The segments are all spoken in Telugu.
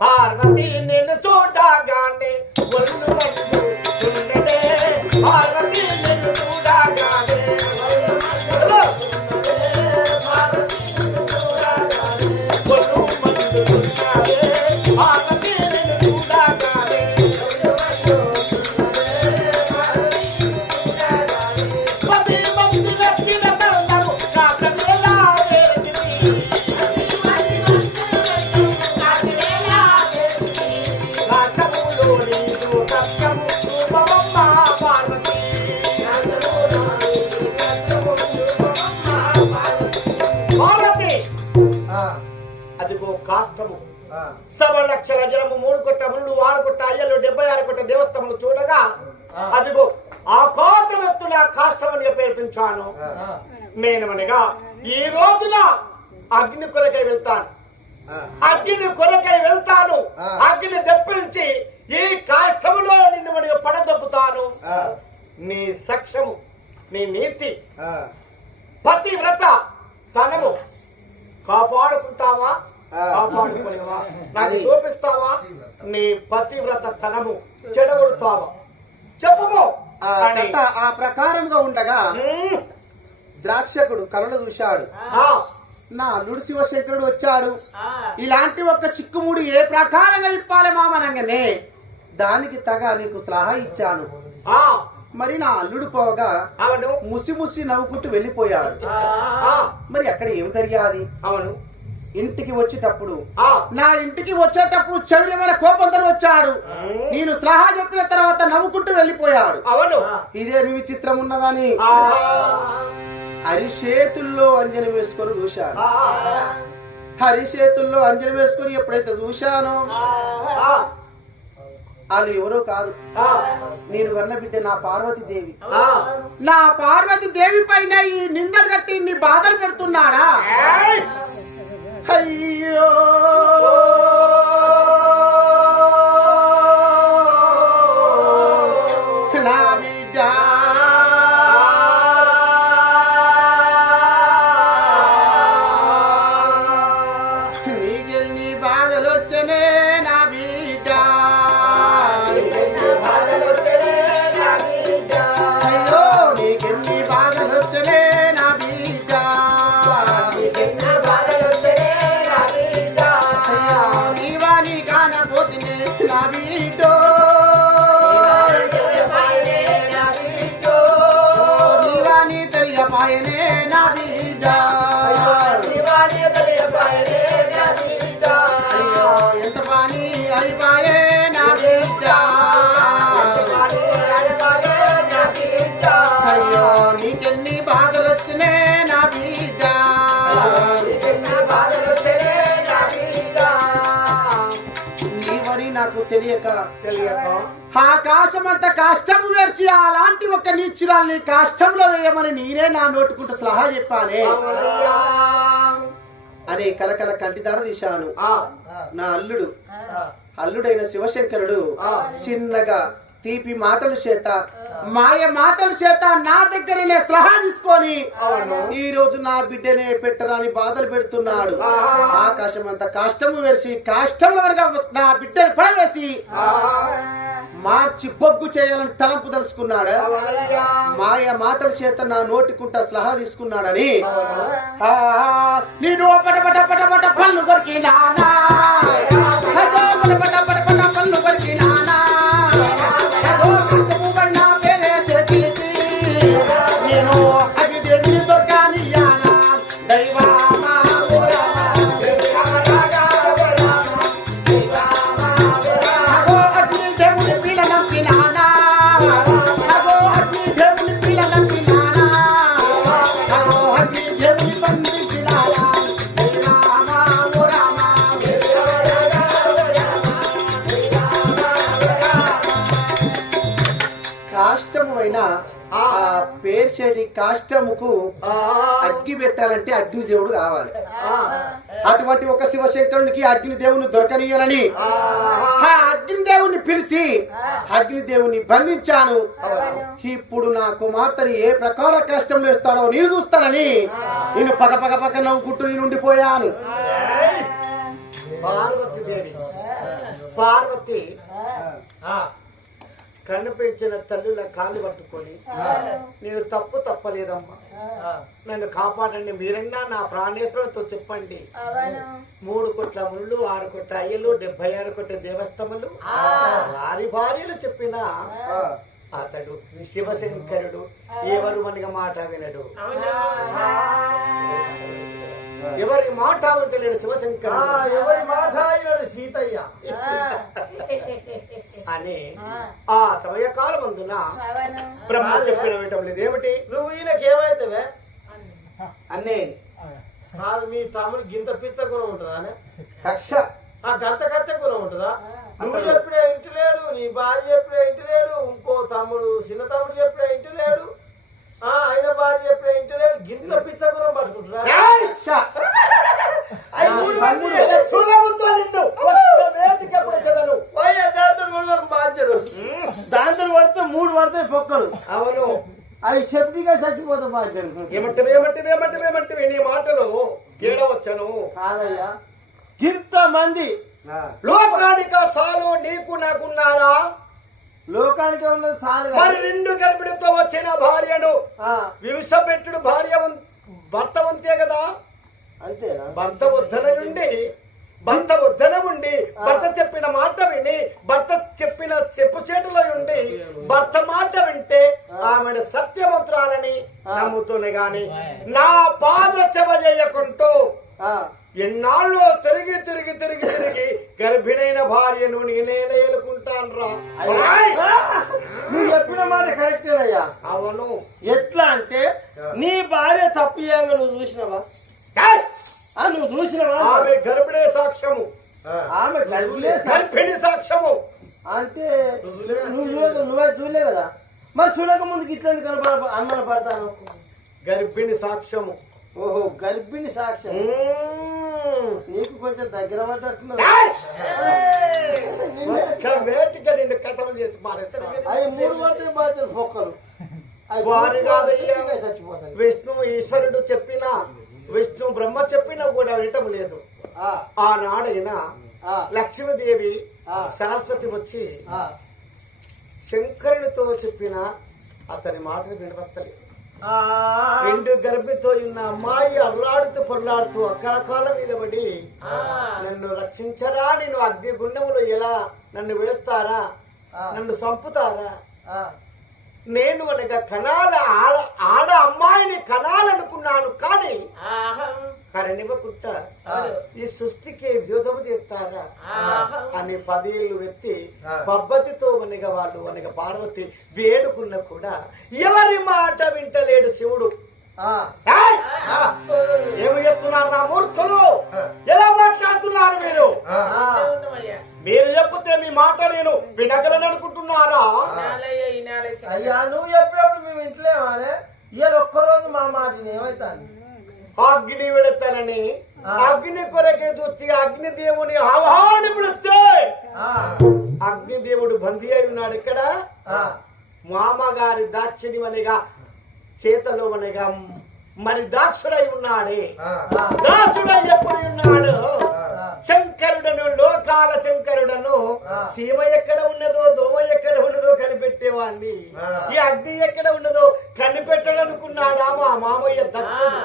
பார்வதி நின்று சோட்டா காண்டே ஒன்று வந்து కాష్టము. సవ లక్షల జనము మూడు కొట్ట ముళ్ళు ఆరు కొట్ట అయ్యలు డెబ్బై ఆరు కొట్ట దేవస్థములు చూడగా అదిగో ఆ కోతం ఎత్తున కాష్టమునిగా పేర్పించాను నేనమనగా ఈ రోజున అగ్ని కొరకై వెళ్తాను. అగ్ని కొరకై వెళ్తాను. అగ్ని తెప్పించి ఈ కాష్టములో నిన్ను మనకి పడదొక్కుతాను నీ సక్షము నీ నీతి పతివ్రత తనము కాపాడుకుంటావా. కాపాడుకునేవా? నాకు. చూపిస్తావా? నీ పతివ్రత తనము చెడగొడతావా చెప్పము ఆ, ప్రకారంగా ఉండగా ద్రాక్షకుడు కలలు చూశాడు ఆ, నా అల్లుడు శివశంకరుడు వచ్చాడు. ఇలాంటి ఒక చిక్కుముడి ఏ ప్రకారంగా ఇప్పాలి మామనంగానే దానికి తగ నీకు సలహా ఇచ్చాను. ఆ, మరి నా అల్లుడు పోగా అవును. ముసి ముసి నవ్వుకుంటూ వెళ్ళిపోయాడు. ఆ, మరి అక్కడ ఏం జరిగాది? అవును. ఇంటికి వచ్చేటప్పుడు నా ఇంటికి వచ్చేటప్పుడు చౌర్యమైన కోపంతో వచ్చాడు. నేను సలహా చెప్పిన తర్వాత నవ్వుకుంటూ వెళ్ళిపోయాడు. అవును. ఇదే నువ్వు చిత్రం ఉన్నదని. ఆ, హరిచేతుల్లో అంజనం వేసుకొని చూశాను. హరిచేతుల్లో అంజనం వేసుకొని ఎప్పుడైతే చూశానో వాళ్ళు ఎవరో కాదు. నేను కన్న బిడ్డ నా పార్వతీదేవి. నా పార్వతి దేవి పైన ఈ నిందలు కట్టి నీ బాధలు పెడుతున్నాడా? ఏయ్! అయ్యో నీకెన్ని బాధలు వచ్చినే నా బిడ్డ నీవని నాకు తెలియక తెలియక? ఆకాశమంత కష్టం వేసి అలాంటి ఒక నిచ్చురాల్ని కష్టంలో వేయమని నేనే నా నోటుకుంటూ సలహా చెప్పానే అవునయ్యా. అనే కలకల కంటిదార తీశాను. ఆ, నా అల్లుడు అల్లుడైన శివశంకరుడు. చిన్నగా తీపి మాటల చేత మాయ మాటల చేత నా దగ్గరనే సలహా తీసుకొని. ఈ రోజు నా బిడ్డనే పెట్టరాని బాధలు పెడుతున్నాడు. ఆకాశం అంత కష్టము వేసి వరగా నా బిడ్డని పడవేసి మార్చి బొగ్గు చేయాలని తలంపు తెలుసుకున్నాడు. మాయ మాటల చేత నా నోటికుంట సలహా తీసుకున్నాడని. నేను పట పట పట పట పళ్ళు కొరికినానా అదో పట పట పట పట పళ్ళు కొరికినానా పేర్చేటి కాష్టముకు ఆ, అగ్గి పెట్టాలంటే అగ్ని దేవుడు కావాలి. ఆ, అటువంటి ఒక శివశంకరునికి అగ్ని దేవుని దొరకనీయనని. ఆ. అగ్ని దేవుని పిలిచి అగ్ని దేవుని బంధించాను. ఇప్పుడు నా కుమార్తెని ఏ ప్రకార కష్టంలో ఇస్తాడో నేను చూస్తానని నేను పక పక పక నవ్వుకుంటూ నేను ఉండిపోయాను. పార్వతి దేవి. పార్వతి. ఆ, కనిపించిన తల్లుల కాళ్ళు పట్టుకొని నేను తప్పు తప్పలేదమ్మా. నన్ను కాపాడండి మీరన్నా నా ప్రాణేశ్వరులతో చెప్పండి. మూడు కోట్ల ముళ్ళు ఆరు కోట్ల అయ్యలు డెబ్బై ఆరు కోట్ల దేవస్థములు. వారి భార్యలు చెప్పిన అతడు శివశంకరుడు ఎవరు మనకి మాట వినడు. ఎవరి మాట వింటలేడు శివశంకరుడు ఎవరి మాట అయినాడు సీతయ్య. అని ఆ. సమయకాలం అందున బ్రహ్మ చెప్పిన లేదేమిటి నువ్వు ఈయనకి ఏమైతావే అన్నే. కాదు మీ తమ్ముడు గింత పిచ్చ గుణం ఉంటుందా అనే? కక్ష. ఆ గంత కచ్చ గుణం ఉంటుందా? నువ్వు చెప్పిన ఇంటి లేడు నీ భార్య చెప్పిన ఇంటి లేడు ఇంకో తమ్ముడు చిన్న తమ్ముడు చెప్పిన ఇంటి లేడు. ఆయన భార్య చెప్పిన ఇంటి లేడు గింత పిచ్చ గుణం పట్టుకుంటున్నా దాంతో పడితే మూడు పడితే పొక్కలు అవును. అవి చెప్పిగా చచ్చిపోతే బాధ్యత ఏమంటివి ఏమంటివి ఏమంటివి ఏమంటివి నీ మాటలు ఏడవచ్చను కాదయ్యా. ఇంత మంది లోకానిక సాలు నీకు నాకున్నారా లోకానికి ఉన్నది చాలు మరి రెండు గర్భిడితో వచ్చిన భార్యను ఆ, వివిసపెట్టుడు భార్య భర్త ఉంటే కదా? అంతేనా భర్త వద్దన నుండి భర్త వద్దన ఉండి భర్త చెప్పిన మాట విని భర్త చెప్పిన చెప్పు చేటులో ఉండి భర్త మాట వింటే ఆమె సత్యమంత్రాలని నమ్ముతూనే గాని నా పాద చెవ చేయకుంటూ ఎన్నాళ్ళు తిరిగి తిరిగి తిరిగి తిరిగి గర్భిణైన భార్యను నేనేలా ఏలుకుంటాను రా నువ్వు చెప్పిన మాట కరెక్టేనయ్యా అవును. ఎట్లా అంటే నీ భార్య తప్పు చేయంగా నువ్వు చూసినావా? నువ్వు చూసినావా? ఆమె గర్భిణీ సాక్ష్యము. ఆమె గర్భిణీ గర్భిణీ సాక్ష్యము. అంటే నువ్వు చూడదు నువ్వే చూడలే కదా. మరి చూడక ముందుకు ఇట్లా కనపడ అన్నలు పడతాను గర్భిణీ సాక్ష్యము. ఓహో గర్భిణి సాక్ష్యం. నీకు కొంచెం దగ్గర! ఒక్క వేటిగా నిన్ను కథలు చేసి. అవి మూడు పడితే బాధ్యత అవి వారు కాదయ్యా. చచ్చిపోతాయి విష్ణు ఈశ్వరుడు చెప్పినా విష్ణు బ్రహ్మ చెప్పినా కూడా వినటం లేదు ఆ, ఆనాడైనా ఆ, లక్ష్మీదేవి ఆ. సరస్వతి వచ్చి ఆ, శంకరునితో చెప్పిన అతని మాటలు వినవస్తలేదు రెండు గర్భితో ఉన్న అమ్మాయి అల్లాడుతూ పొల్లాడుతూ అక్కరకాల మీద పడి నన్ను రక్షించరా? నేను అగ్ని గుండములు ఎలా నన్ను వేస్తారా. నన్ను చంపుతారా? నేను అనగా కనాల ఆడ ఆడ అమ్మాయిని కనాలనుకున్నాను కానీ కరణివ్వకుంట ఈ సృష్టికి విరోధము చేస్తారా? అని పదేళ్ళు ఎత్తి పద్ధతితో అనగా వాళ్ళు అనగా పార్వతి వేడుకున్న కూడా ఎవరి మాట వింటలేడు శివుడు! ఏమి చేస్తున్నారు నా మూర్ఖులు? ఎలా మాట్లాడుతున్నారు మీరు? మీరు చెప్తే మీ మాట నేను వినగలను అనుకుంటున్నారా? అయ్యా నువ్వు చెప్పినప్పుడు మేము ఇంట్లో ఇవాళ ఒక్కరోజు మా మాట ఏమైతాను అగ్ని విడతానని అగ్ని కొరకే చూస్తే అగ్ని దేవుని ఆహ్వాని పిలుస్తే అగ్నిదేవుడు బందీ అయి ఉన్నాడు ఇక్కడ. మామగారి దాక్షిణి అనగా చేతలో అనగా మరి దాక్షుడై ఉన్నాడే. దాక్షుడై ఎప్పుడు ఉన్నాడు? శంకరుడను లోకాల శంకరుడను. సీమ ఎక్కడ ఉన్నదో దోమ ఎక్కడ ఉన్నదో కనిపెట్టేవాడిని ఈ అగ్ని ఎక్కడ ఉన్నదో మా మామయ్య దక్షుడు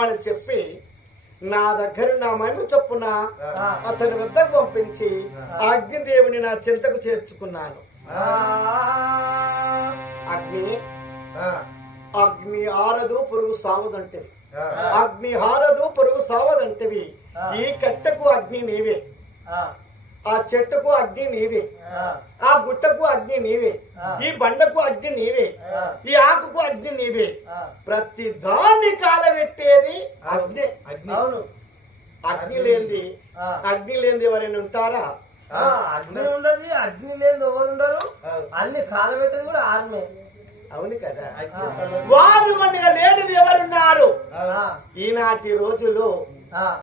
అని చెప్పి నా దగ్గర నా మహిమ చొప్పున అతని వద్దకు పంపించి ఆ. అగ్నిదేవుని నా చింతకు చేర్చుకున్నాను. అగ్ని అగ్ని ఆరదు పురుగు సావదంటవి. అగ్ని హారదు పురుగు సావదంటవి. ఈ కట్టకు అగ్ని నీవే. ఆ చెట్టుకు అగ్ని నీవే. ఆ. గుట్టకు అగ్ని నీవే. ఈ బండకు అగ్ని నీవే. ఈ ఆకుకు అగ్ని నీవే. ప్రతి దాన్ని కాలబెట్టేది అగ్ని. అవును. అగ్ని లేనిది. అగ్ని లేనిది ఎవరైనా ఉంటారా? అగ్ని ఉండదు. అగ్ని లేదు ఎవరు ఉండరు. అన్ని కాలబెట్టేది కూడా ఆర్మే అవును కదా. వారు మనగా లేనిది ఎవరున్నారు? ఈనాటి రోజులో.